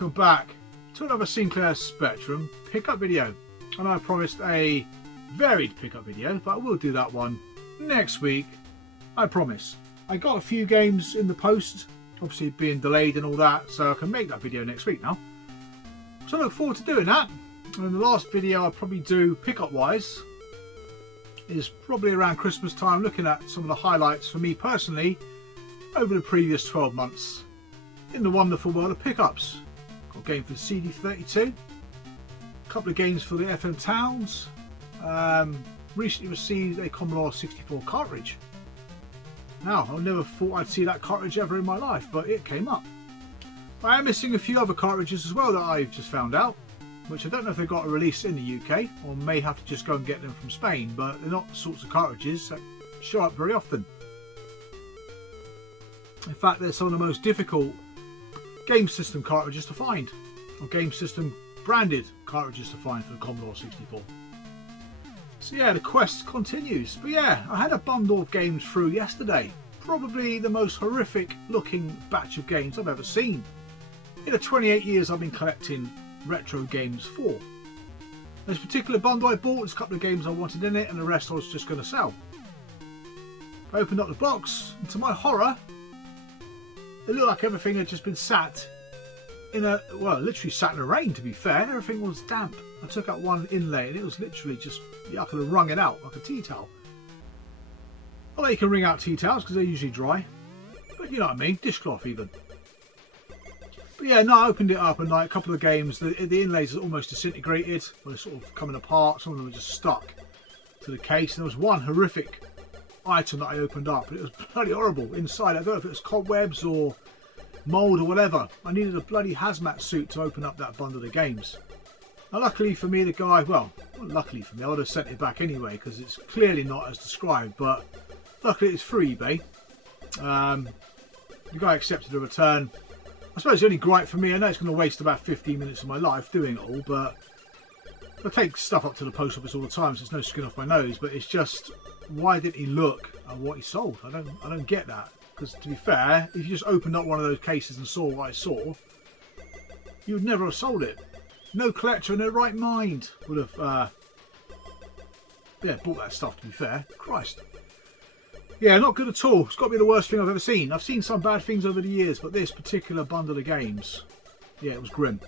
welcome back to another Sinclair Spectrum pickup video. And I promised a varied pickup video, but I will do that one next week, I promise. I got a few games in the post, obviously being delayed and all that, so I can make that video next week now. So I look forward to doing that. And the last video I'll probably do pickup wise is probably around Christmas time, looking at some of the highlights for me personally over the previous 12 months in the wonderful world of pickups. Got a game for the CD32, a couple of games for the FM Towns, recently received a Commodore 64 cartridge. Now, I never thought I'd see that cartridge ever in my life, but it came up. I am missing a few other cartridges as well that I've just found out, which I don't know if they've got a release in the UK or may have to just go and get them from Spain, but they're not the sorts of cartridges that show up very often. In fact, they're some of the most difficult game system cartridges to find, or game system branded cartridges to find for the Commodore 64. So yeah, the quest continues. But yeah, I had a bundle of games through yesterday. Probably the most horrific looking batch of games I've ever seen in the 28 years I've been collecting retro games for. This particular bundle I bought, there's a couple of games I wanted in it and the rest I was just going to sell. I opened up the box and to my horror, it looked like everything had just been sat in a, well, literally sat in the rain, to be fair. Everything was damp. I took out one inlay and it was literally just, I could have wrung it out like a tea towel. Well, you can wring out tea towels because they're usually dry, but you know what I mean, dishcloth even. But yeah, no, I opened it up and like a couple of games, the inlays are almost disintegrated, or they're sort of coming apart. Some of them are just stuck to the case. And there was one horrific item that I opened up, and it was bloody horrible inside. I don't know if it was cobwebs or mould or whatever. I needed a bloody hazmat suit to open up that bundle of games. Now luckily for me, the guy, well, not luckily for me, I would have sent it back anyway because it's clearly not as described, but luckily it's through eBay. The guy accepted the return. I suppose the only gripe for me, I know it's going to waste about 15 minutes of my life doing it all, but I take stuff up to the post office all the time, so there's no skin off my nose, but it's just, why didn't he look at what he sold? I don't get that. Because to be fair, if you just opened up one of those cases and saw what I saw, you would never have sold it. No collector in their right mind would have yeah, bought that stuff, to be fair. Christ. Yeah, not good at all. It's got to be the worst thing I've ever seen. I've seen some bad things over the years, but this particular bundle of games, yeah, it was grim.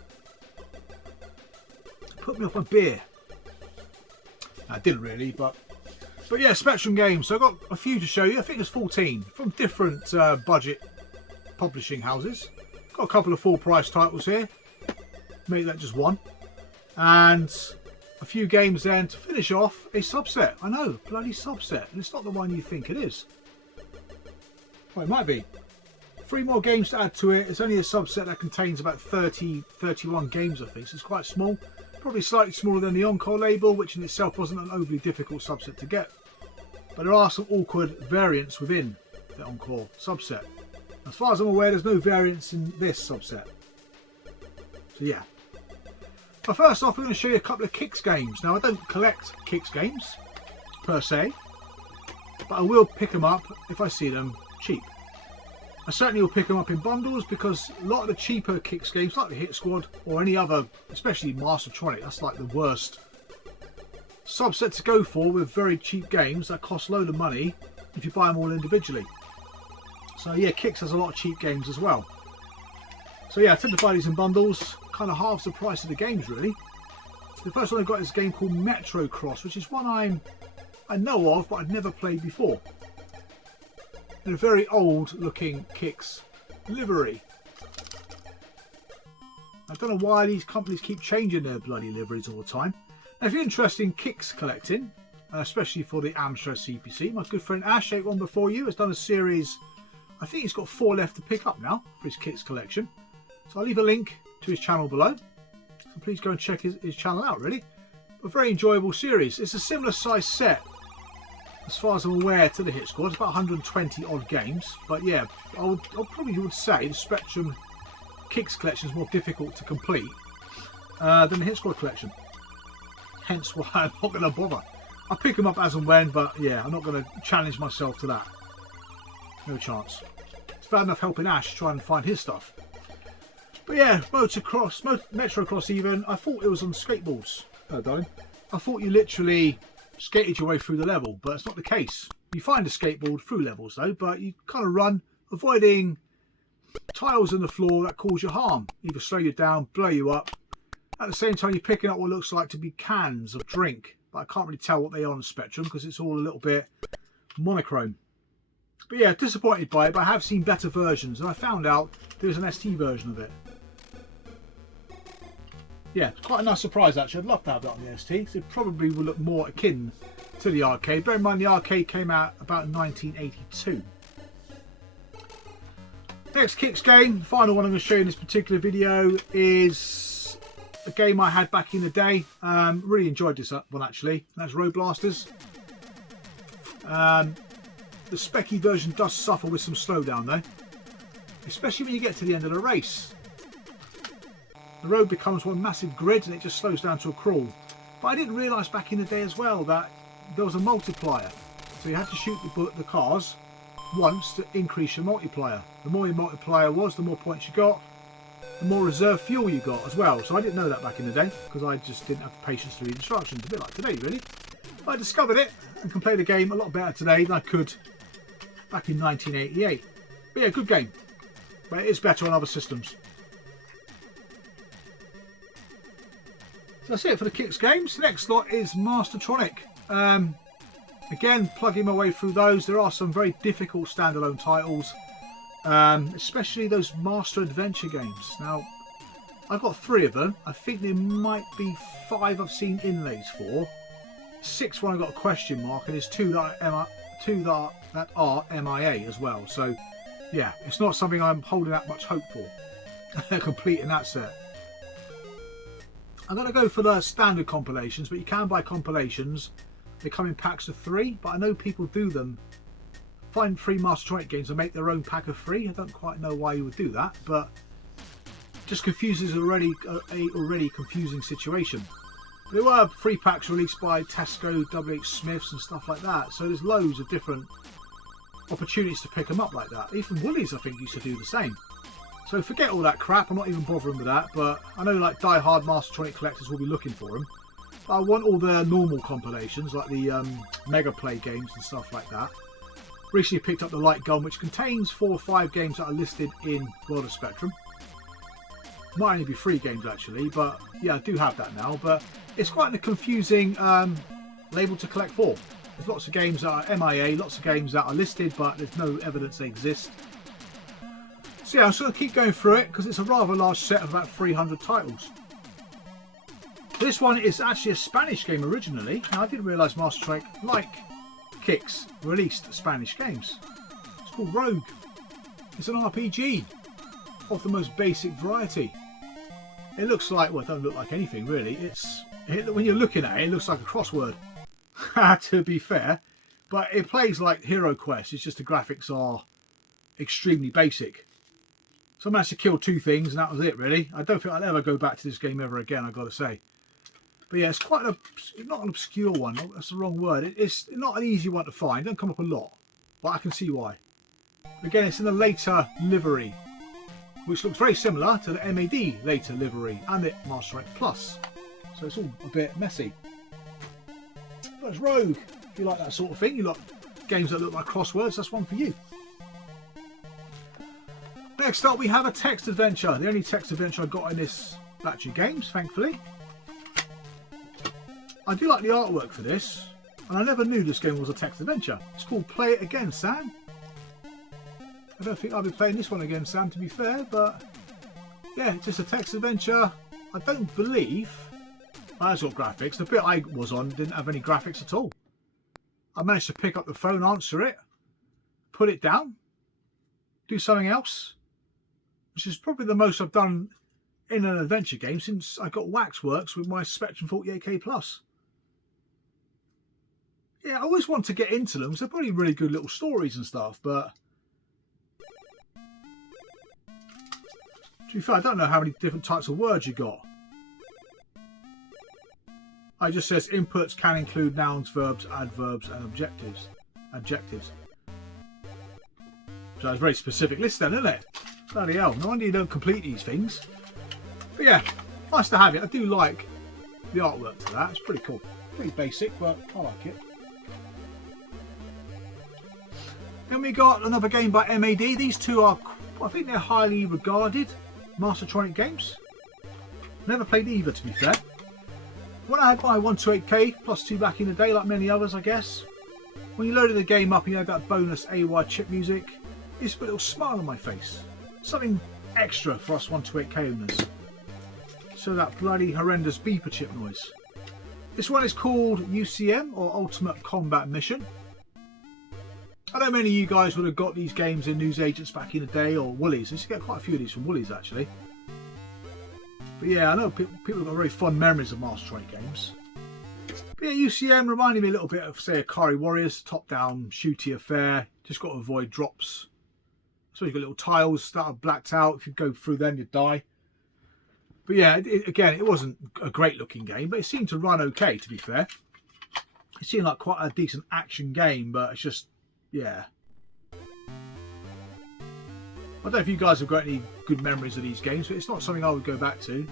Put me off my beer. I didn't really, but yeah, Spectrum games. So I've got a few to show you. I think there's 14 from different budget publishing houses. Got a couple of full price titles here. Make that just one. And a few games then to finish off a subset. I know, bloody subset. And it's not the one you think it is. Well, it might be. 3 more games to add to it. It's only a subset that contains about 31 games, I think. So it's quite small. Probably slightly smaller than the Encore label, which in itself wasn't an overly difficult subset to get. But there are some awkward variants within the Encore subset. As far as I'm aware, there's no variants in this subset. So yeah. But first off, we're going to show you a couple of Kicks games. Now, I don't collect Kicks games, per se, but I will pick them up if I see them cheap. I certainly will pick them up in bundles because a lot of the cheaper Kicks games, like the Hit Squad or any other, especially Mastertronic, that's like the worst subset to go for with very cheap games that cost a load of money if you buy them all individually. So yeah, Kicks has a lot of cheap games as well. So yeah, I tend to buy these in bundles, kind of halves the price of the games really. The first one I got is a game called Metro Cross, which is one I know of, but I'd never played before. In a very old looking Kicks livery. I don't know why these companies keep changing their bloody liveries all the time. Now, if you're interested in Kicks collecting, especially for the Amstrad CPC, my good friend Ash, ate one before you, has done a series. I think he's got 4 left to pick up now for his Kicks collection. So I'll leave a link to his channel below. So please go and check his channel out, really. A very enjoyable series. It's a similar size set, as far as I'm aware, to the Hit Squad. It's about 120 odd games. But yeah, I probably would say the Spectrum Kicks collection is more difficult to complete than the Hit Squad collection. Hence why I'm not going to bother. I'll pick them up as and when, but yeah, I'm not going to challenge myself to that. No chance. It's bad enough helping Ash try and find his stuff. But yeah, Metrocross even, I thought it was on skateboards. Oh, darling. I thought you literally skated your way through the level, but it's not the case. You find a skateboard through levels though, but you kind of run, avoiding tiles on the floor that cause you harm. Either slow you down, blow you up. At the same time, you're picking up what looks like to be cans of drink, but I can't really tell what they are on the Spectrum because it's all a little bit monochrome. But yeah, disappointed by it, but I have seen better versions, and I found out there's an ST version of it. Yeah, it's quite a nice surprise actually. I'd love to have that on the ST, because it probably will look more akin to the arcade. Bear in mind the arcade came out about 1982. Next Kicks game, final one I'm going to show you in this particular video, is a game I had back in the day. Really enjoyed this one actually. That's Road Blasters. The specky version does suffer with some slowdown though, especially when you get to the end of the race. The road becomes one massive grid and it just slows down to a crawl. But I didn't realise back in the day as well that there was a multiplier. So you had to shoot the cars once to increase your multiplier. The more your multiplier was, the more points you got, the more reserve fuel you got as well. So I didn't know that back in the day because I just didn't have the patience to read instructions. A bit like today really. But I discovered it and can play the game a lot better today than I could back in 1988. But yeah, good game. But it is better on other systems. So that's it for the Kicks games. The next lot is Mastertronic. Again, plugging my way through those. There are some very difficult standalone titles, especially those Master Adventure games. Now, I've got 3 of them. I think there might be 5 I've seen inlays for. 6th one I've got a question mark, and there's 2 that are MIA as well. So, yeah, it's not something I'm holding that much hope for, completing that set. I'm going to go for the standard compilations, but you can buy compilations. They come in packs of 3, but I know people do them. Find 3 Mastertronic games and make their own pack of 3. I don't quite know why you would do that, but just confuses a already confusing situation. There were 3 packs released by Tesco, WH Smiths and stuff like that, so there's loads of different opportunities to pick them up like that. Even Woolies I think used to do the same. So forget all that crap, I'm not even bothering with that, but I know like die-hard Mastertronic collectors will be looking for them. But I want all the normal compilations, like the Mega Play games and stuff like that. Recently picked up the Light Gun, which contains 4 or 5 games that are listed in World of Spectrum. Might only be 3 games actually, but yeah, I do have that now. But it's quite a confusing label to collect for. There's lots of games that are MIA, lots of games that are listed, but there's no evidence they exist. So yeah, I'm just going to keep going through it because it's a rather large set of about 300 titles. This one is actually a Spanish game originally. Now I didn't realise Mastertronic, like Kicks, released Spanish games. It's called Rogue. It's an RPG of the most basic variety. It looks like, well, it doesn't look like anything really. When you're looking at it, it looks like a crossword, to be fair. But it plays like Hero Quest. It's just the graphics are extremely basic. So I managed to kill 2 things and that was it really. I don't think I'll ever go back to this game ever again, I've got to say. But yeah, it's quite not an obscure one, that's the wrong word. It's not an easy one to find, it doesn't come up a lot. But I can see why. Again, it's in the later livery, which looks very similar to the MAD later livery and the Mastertronic Plus. So it's all a bit messy. But it's Rogue. If you like that sort of thing, you like games that look like crosswords, that's one for you. Next up we have a text adventure. The only text adventure I got in this batch of games, thankfully. I do like the artwork for this, and I never knew this game was a text adventure. It's called Play It Again, Sam. I don't think I'll be playing this one again, Sam, to be fair, but yeah, it's just a text adventure. I don't believe that's got graphics. The bit I was on didn't have any graphics at all. I managed to pick up the phone, answer it, put it down, do something else, which is probably the most I've done in an adventure game since I got Waxworks with my Spectrum 48K Plus. Yeah, I always want to get into them because they're probably really good little stories and stuff, but to be fair, I don't know how many different types of words you got. It just says inputs can include nouns, verbs, adverbs and adjectives. So it's a very specific list then, isn't it? Bloody hell, no wonder you don't complete these things. But yeah, nice to have it. I do like the artwork for that. It's pretty cool. Pretty basic, but I like it. Then we got another game by MAD. These two are, I think they're highly regarded Mastertronic games. Never played either, to be fair. When I had my 128K plus 2 back in the day, like many others, I guess, when you loaded the game up and you had that bonus AY chip music, it just put a little smile on my face. Something extra for us 128K owners. So that bloody horrendous beeper chip noise. This one is called UCM, or Ultimate Combat Mission. I know many of you guys would have got these games in newsagents back in the day, or Woolies. I used to get quite a few of these from Woolies, actually. But yeah, I know people have got very fond memories of Mastertronic games. But yeah, UCM reminded me a little bit of, say, Akari Warriors, top-down shooty affair. Just got to avoid drops. So you've got little tiles that are blacked out. If you go through them, you die. But yeah, again, it wasn't a great-looking game, but it seemed to run okay, to be fair. It seemed like quite a decent action game, but it's just, yeah. I don't know if you guys have got any good memories of these games, but it's not something I would go back to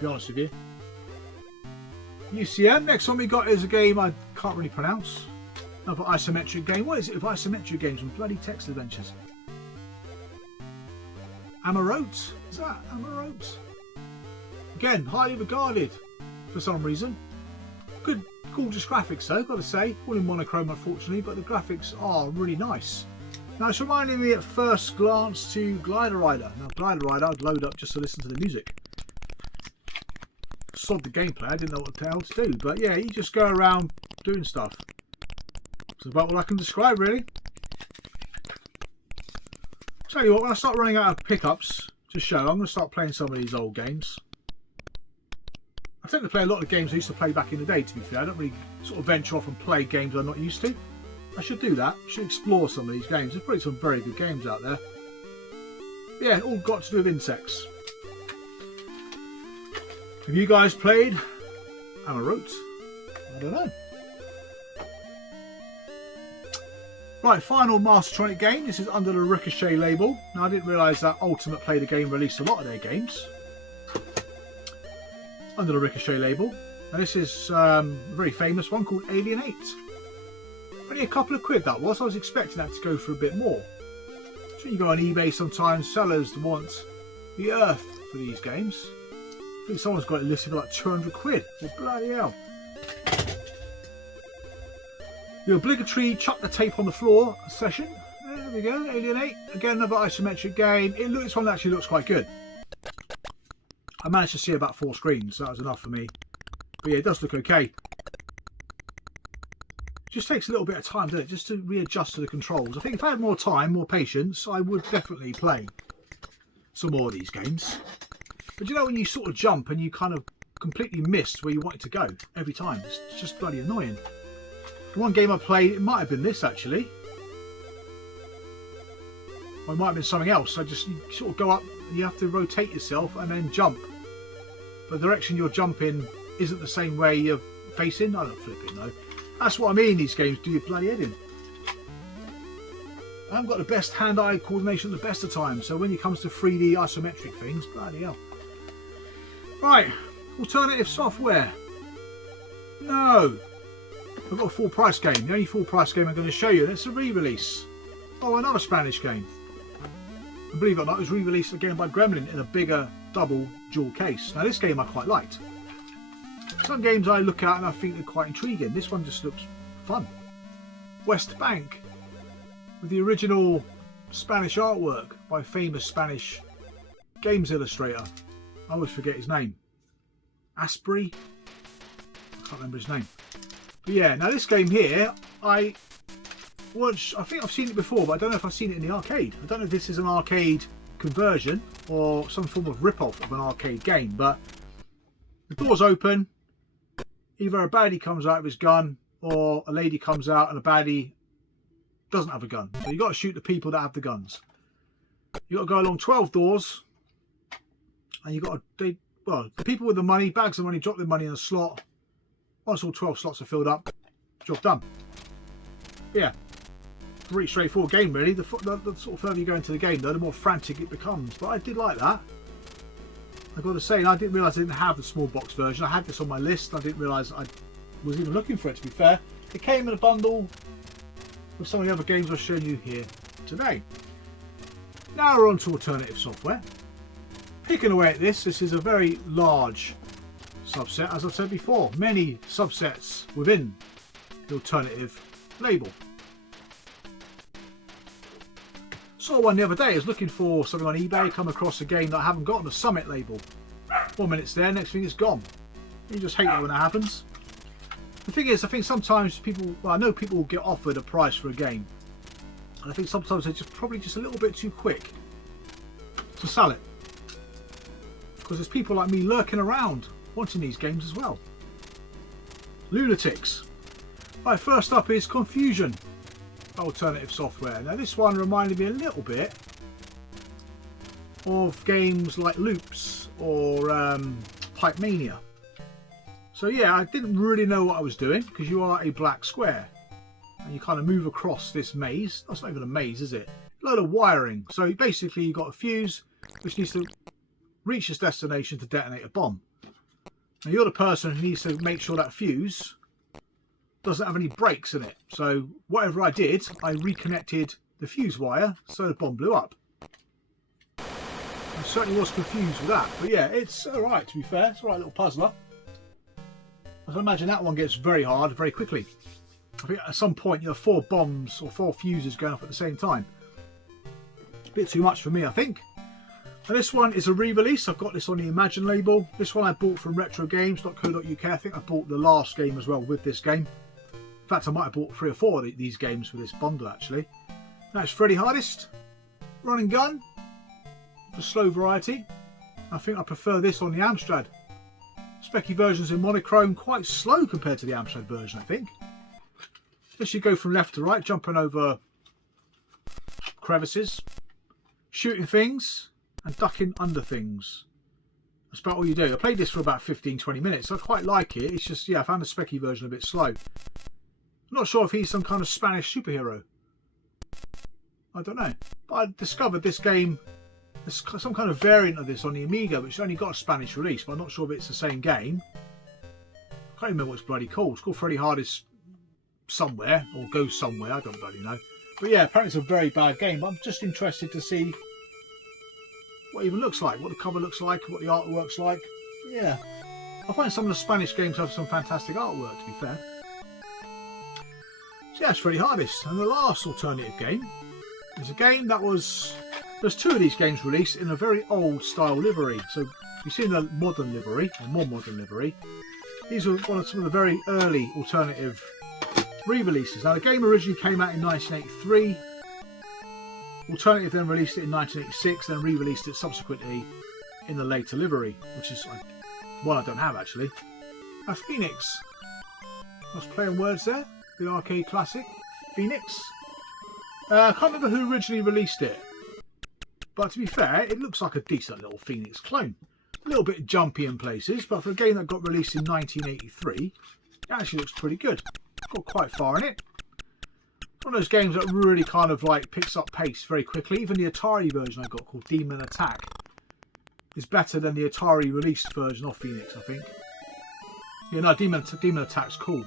be honest with you. UCM, next one we got is a game I can't really pronounce. Another isometric game. What is it with isometric games and bloody text adventures? Amarote? Is that Amarote? Again, highly regarded for some reason. Good, gorgeous graphics though, gotta say. All in monochrome unfortunately, but the graphics are really nice. Now it's reminding me at first glance to Glider Rider. Now Glider Rider I'd load up just to listen to the music. Sod the gameplay, I didn't know what the hell to do. But yeah, you just go around doing stuff. It's about all I can describe really. Tell you what, when I start running out of pickups to show, I'm going to start playing some of these old games. I tend to play a lot of games I used to play back in the day, to be fair. I don't really sort of venture off and play games I'm not used to. I should do that. I should explore some of these games. There's probably some very good games out there. But yeah, all got to do with insects. Have you guys played Amarote? I don't know. Right, final Mastertronic game. This is under the Ricochet label. Now, I didn't realise that Ultimate Play the Game released a lot of their games under the Ricochet label. And this is a very famous one called Alien 8. Only a couple of quid that was. I was expecting that to go for a bit more. So you go on eBay sometimes, sellers want the earth for these games. I think someone's got it listed for like 200 quid. Well, bloody hell. The obligatory chuck the tape on the floor session. There we go, Alien 8. Again, another isometric game. This one actually looks quite good. I managed to see about 4 screens, so that was enough for me. But yeah, it does look okay. It just takes a little bit of time, doesn't it? Just to readjust to the controls. I think if I had more time, more patience, I would definitely play some more of these games. But you know when you sort of jump and you kind of completely missed where you wanted to go every time? It's just bloody annoying. The one game I played, it might have been this actually. Or it might have been something else. You sort of go up, and you have to rotate yourself and then jump. But the direction you're jumping isn't the same way you're facing. I don't flip it though. That's what I mean, these games do your bloody head in. I haven't got the best hand-eye coordination at the best of times, so when it comes to 3D isometric things, bloody hell. Right, alternative software. No. I've got a full price game. The only full price game I'm going to show you, that's a re-release. Oh, another Spanish game. And believe it or not, it was re-released again by Gremlin in a bigger double dual case. Now this game I quite liked. Some games I look at and I think they're quite intriguing. This one just looks fun. West Bank, with the original Spanish artwork by famous Spanish games illustrator. I always forget his name. Asprey? I can't remember his name. But yeah, now this game here, I think I've seen it before, but I don't know if I've seen it in the arcade. I don't know if this is an arcade conversion or some form of rip-off of an arcade game, but the door's open. Either a baddie comes out with his gun or a lady comes out and a baddie doesn't have a gun. So you've got to shoot the people that have the guns. You've got to go along 12 doors and you've got to, the people with the money, bags of money, drop their money in a slot. Once all 12 slots are filled up, job done. Yeah, pretty straightforward game really. The sort of further you go into the game though, the more frantic it becomes. But I did like that. I've got to say, I didn't realise I didn't have the small box version. I had this on my list. I didn't realise I was even looking for it, to be fair. It came in a bundle with some of the other games I've shown you here today. Now we're on to alternative software. Picking away at this is a very large subset, as I've said before. Many subsets within the alternative label. Saw one the other day. I was looking for something on eBay, come across a game that I haven't got on the Summit label. 1 minute's there, next thing it's gone. You just hate it when that happens. The thing is, I think sometimes people, well, I know people will get offered a price for a game, and I think sometimes they're probably just a little bit too quick to sell it, because there's people like me lurking around wanting these games as well. Lunatics. Right, first up is Confusion, alternative software. Now this one reminded me a little bit of games like Loops or Pipe Mania. So yeah, I didn't really know what I was doing, because you are a black square and you kind of move across this maze. That's not even a maze, is it? A load of wiring. So basically you've got a fuse which needs to reach its destination to detonate a bomb. Now you're the person who needs to make sure that fuse doesn't have any breaks in it. So whatever I did, I reconnected the fuse wire so the bomb blew up. I certainly was confused with that, but yeah, it's alright, to be fair. It's alright little puzzler. I can imagine that one gets very hard very quickly. I think at some point you have 4 bombs or 4 fuses going off at the same time. A bit too much for me, I think. And this one is a re-release. I've got this on the Imagine label. This one I bought from retrogames.co.uk. I think I bought the last game as well with this game. In fact, I might have bought 3 or 4 of these games with this bundle actually. That's Freddy Hardest. Run and gun. For slow variety. I think I prefer this on the Amstrad. Specky versions in monochrome, quite slow compared to the Amstrad version, I think. This you go from left to right, jumping over crevices, shooting things and ducking under things. That's about all you do. I played this for about 15-20 minutes. I quite like it. It's just, yeah, I found the Specky version a bit slow. I'm not sure if he's some kind of Spanish superhero. I don't know. But I discovered this game, there's some kind of variant of this on the Amiga, which only got a Spanish release, but I'm not sure if it's the same game. I can't remember what it's bloody called. It's called Freddy Hardest somewhere, or Go Somewhere, I don't bloody know. But yeah, apparently it's a very bad game, but I'm just interested to see what it even looks like, what the cover looks like, what the artwork's like. Yeah, I find some of the Spanish games have some fantastic artwork, to be fair. So yeah, it's Freddy Hardest. And the last alternative game is a game that was... There's 2 of these games released in a very old style livery. So you've seen the modern livery, or more modern livery. These are one of some of the very early alternative re-releases. Now the game originally came out in 1983. Alternative then released it in 1986, then re-released it subsequently in the later livery, which is one I don't have actually. That's Phoenix. I was playing words there. The arcade classic, Phoenix. I can't remember who originally released it, but to be fair, it looks like a decent little Phoenix clone. A little bit jumpy in places, but for a game that got released in 1983, it actually looks pretty good. Got quite far in it. It's one of those games that really kind of like picks up pace very quickly. Even the Atari version I got called Demon Attack is better than the Atari released version of Phoenix, I think. Yeah, no, Demon Attack's cool.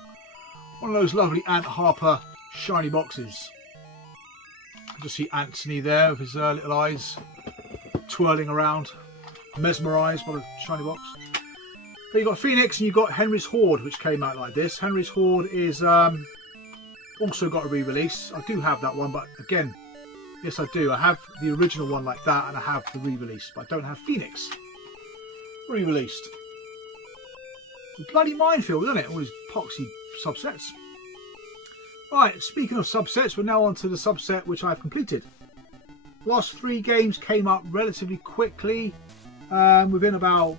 One of those lovely Ant Harper shiny boxes. I just see Anthony there with his little eyes twirling around, mesmerised by the shiny box. But you've got Phoenix and you've got Henry's Horde, which came out like this. Henry's Horde is also got a re-release. I do have that one, but again, yes I do. I have the original one like that and I have the re-release, but I don't have Phoenix re-released. It's a bloody minefield, isn't it? All these poxy subsets. Right, speaking of subsets, we're now on to the subset which I've completed. Last 3 games came up relatively quickly, within about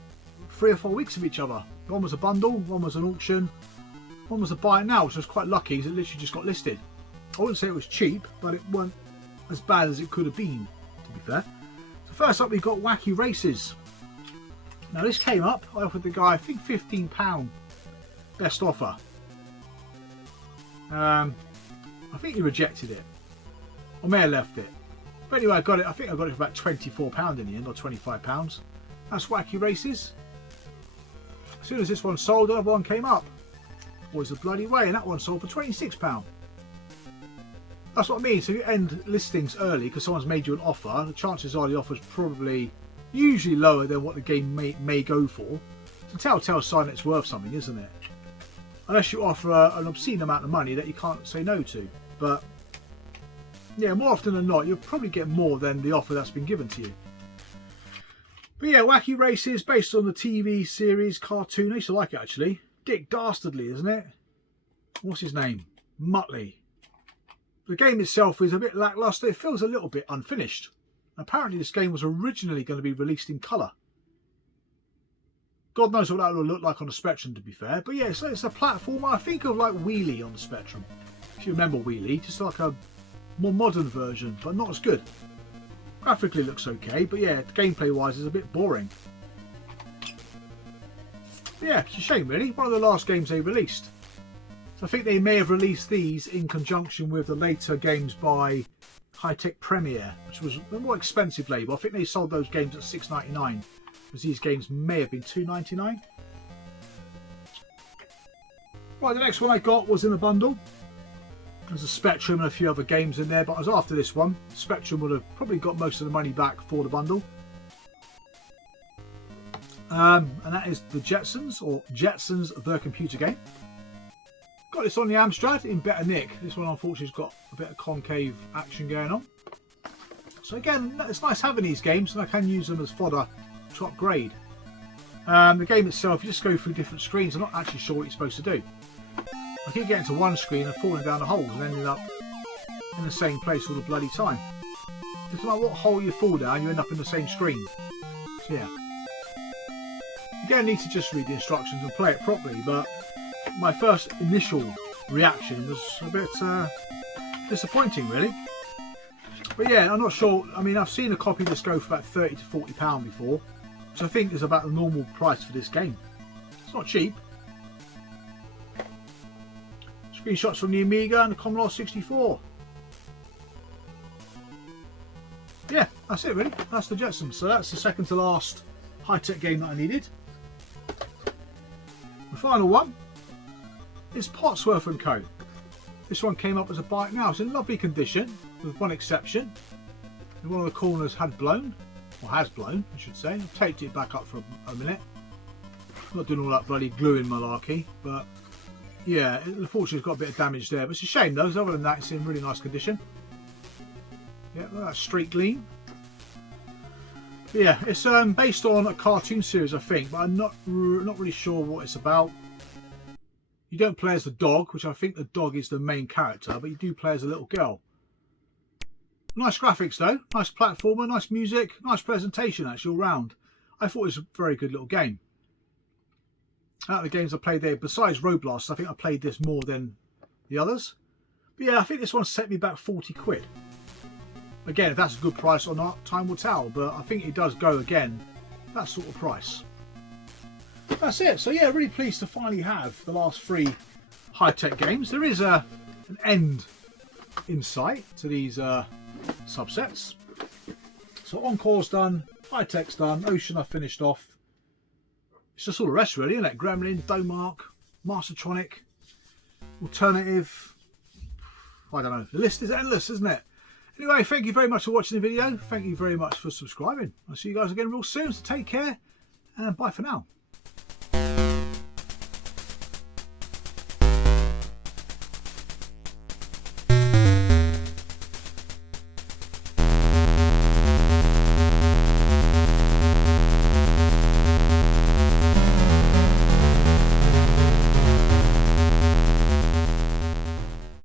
3 or 4 weeks of each other. One was a bundle, one was an auction, one was a buy it now, which was quite lucky because it literally just got listed. I wouldn't say it was cheap, but it wasn't as bad as it could have been, to be fair. So first up we've got Wacky Races. Now this came up, I offered the guy I think £15 best offer. I think he rejected it, or may have left it. But anyway, I got it. I think I got it for about £24 in the end, or £25. That's Wacky Races. As soon as this one sold, another one came up. Always a bloody way, and that one sold for £26. That's what I mean. So you end listings early because someone's made you an offer. The chances are the offer's probably usually lower than what the game may go for. It's a telltale sign it's worth something, isn't it? Unless you offer an obscene amount of money that you can't say no to. But yeah, more often than not, you'll probably get more than the offer that's been given to you. But yeah, Wacky Races, based on the TV series cartoon. I used to like it actually. Dick Dastardly, isn't it? What's his name? Muttley. The game itself is a bit lackluster. It feels a little bit unfinished. Apparently this game was originally going to be released in colour. God knows what that will look like on the Spectrum, to be fair. But yeah, it's a platformer. I think of like Wheelie on the Spectrum. If you remember Wheelie, just like a more modern version, but not as good. Graphically looks okay, but yeah, gameplay wise is a bit boring. But yeah, it's a shame really. One of the last games they released. So I think they may have released these in conjunction with the later games by High-Tech Premier, which was a more expensive label. I think they sold those games at $6.99, because these games may have been $2.99. Right, the next one I got was in a bundle. There's a Spectrum and a few other games in there, but I was after this one. Spectrum would have probably got most of the money back for the bundle. And that is the Jetsons, or Jetsons the computer game. Got this on the Amstrad in better nick. This one unfortunately has got a bit of concave action going on. So again, it's nice having these games, and I can use them as fodder to upgrade. The game itself, you just go through different screens. I'm not actually sure what you're supposed to do. I keep getting to one screen and falling down the holes and ending up in the same place all the bloody time. It's like what hole you fall down, you end up in the same screen. So yeah. Again, need to just read the instructions and play it properly, but my first initial reaction was a bit disappointing really. But yeah, I'm not sure. I mean, I've seen a copy of this go for about £30 to £40 before, which I think is about the normal price for this game. It's not cheap. Screenshots from the Amiga and the Commodore 64. Yeah, that's it really. That's the Jetsons. So that's the second to last high-tech game that I needed. The final one is Potsworth & Co. This one came up as a bike now. It's in lovely condition, with one exception. One of the corners had blown, or has blown, I should say. I've taped it back up for a minute. I'm not doing all that bloody gluing malarkey, but yeah, unfortunately it's got a bit of damage there. But it's a shame though, because other than that, it's in really nice condition. Yeah, that's street clean. But yeah, it's based on a cartoon series, I think, but I'm not really sure what it's about. You don't play as the dog, which I think the dog is the main character, but you do play as a little girl. Nice graphics though, nice platformer, nice music, nice presentation actually all round. I thought it was a very good little game. Out of the games I played there, besides Roblox, I think I played this more than the others. But yeah, I think this one set me back 40 quid. Again, if that's a good price or not, time will tell, but I think it does go again, that sort of price. That's it. So yeah, really pleased to finally have the last 3 high-tech games. There is an end in sight to these subsets. So Encore's done, high-tech's done, Ocean I've finished off. It's just all the rest really, isn't it? Gremlin, Domark, Mastertronic, Alternative. I don't know. The list is endless, isn't it? Anyway, thank you very much for watching the video. Thank you very much for subscribing. I'll see you guys again real soon. So take care and bye for now.